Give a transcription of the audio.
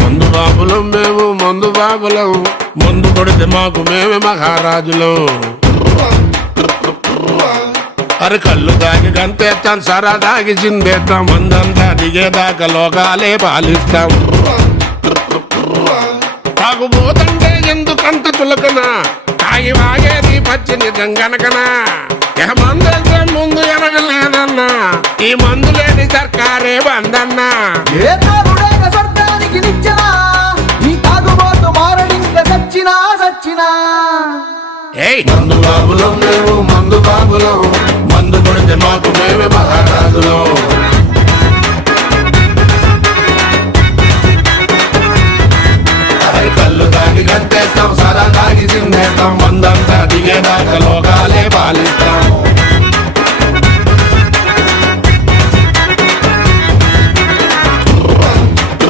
మందు బాబులం మేము మందు బాబులం, మందు కొడితే మాకు మేమే మహారాజులం. అరే కళ్ళు దాగి గంతేస్తాం, సరా దాగి చిందేస్తాం, మందంతా దిగేదాకా లోకాలే పాలిస్తాం. తాగుబోతంటే ఎందుకంత చులకనా, తాగి వాగేది పచ్చి నిజం గనకనా. మందే ముందు ఎనగలేదన్నా, ఈ మందు లేని సర్కారే బందన్నా. ఏ తాగుడైన స్వర్గానికి నిచ్చెనా, ఈ తాగుబోతు మారడింక సచ్చినా సచ్చినా. మందు బాబులం మేము మందు బాబులం, మందు కొడితే మాకు మేమే మహారాజులం.